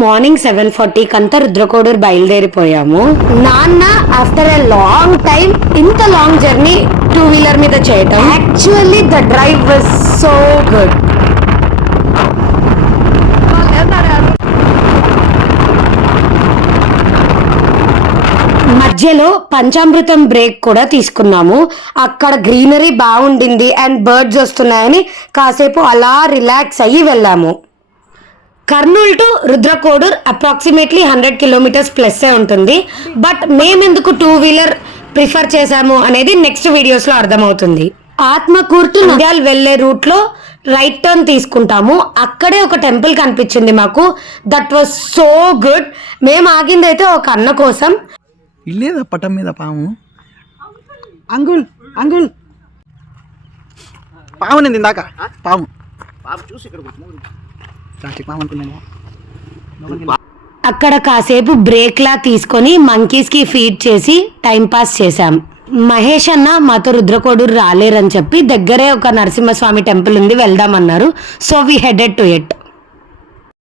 Morning 7:40 కంతా రుద్రకోడూరు బయలుదేరిపోయాము. నాన్న after a long time ఇంత లాంగ్ జర్నీ 2-వీలర్ మీద చేయటం, actually the drive was so good. మధ్యలో పంచామృతం బ్రేక్ కూడా తీసుకున్నాము. అక్కడ గ్రీనరీ బాగుండింది అండ్ బర్డ్స్ వస్తున్నాయని కాసేపు అలా రిలాక్స్ అయ్యి వెళ్ళాము. Kurnool to Rudrakodur approximately 100 kilometres plus ఉంటుంది. బట్ మేమెందుకు 2-వీలర్ ప్రిఫర్ చేశాము అనేది నెక్స్ట్ వీడియోస్లో అర్థమవుతుంది. ఆత్మకూరు టు నంద్యాల వెళ్ళే రూట్లో రైట్ టర్న్ తీసుకుంటాము. అక్కడే ఒక టెంపుల్ కనిపించింది మాకు. That was so good. మేము ఆగిందైతే ఒక అన్న కోసం. ఇల్లేదా పటం మీద పాము? అంగుల్ అంగుల్ పాము నేను ఇందాక పాము చూసి అక్కడ కాసేపు బ్రేక్ లా తీసుకొని మంకీస్ కి ఫీడ్ చేసి టైం పాస్ చేశాం. మహేష్ అన్న మాతో రుద్రకోడూరు రాలేరని చెప్పి దగ్గరే ఒక నరసింహస్వామి టెంపుల్ ఉంది వెళ్దామన్నారు. So we headed to it.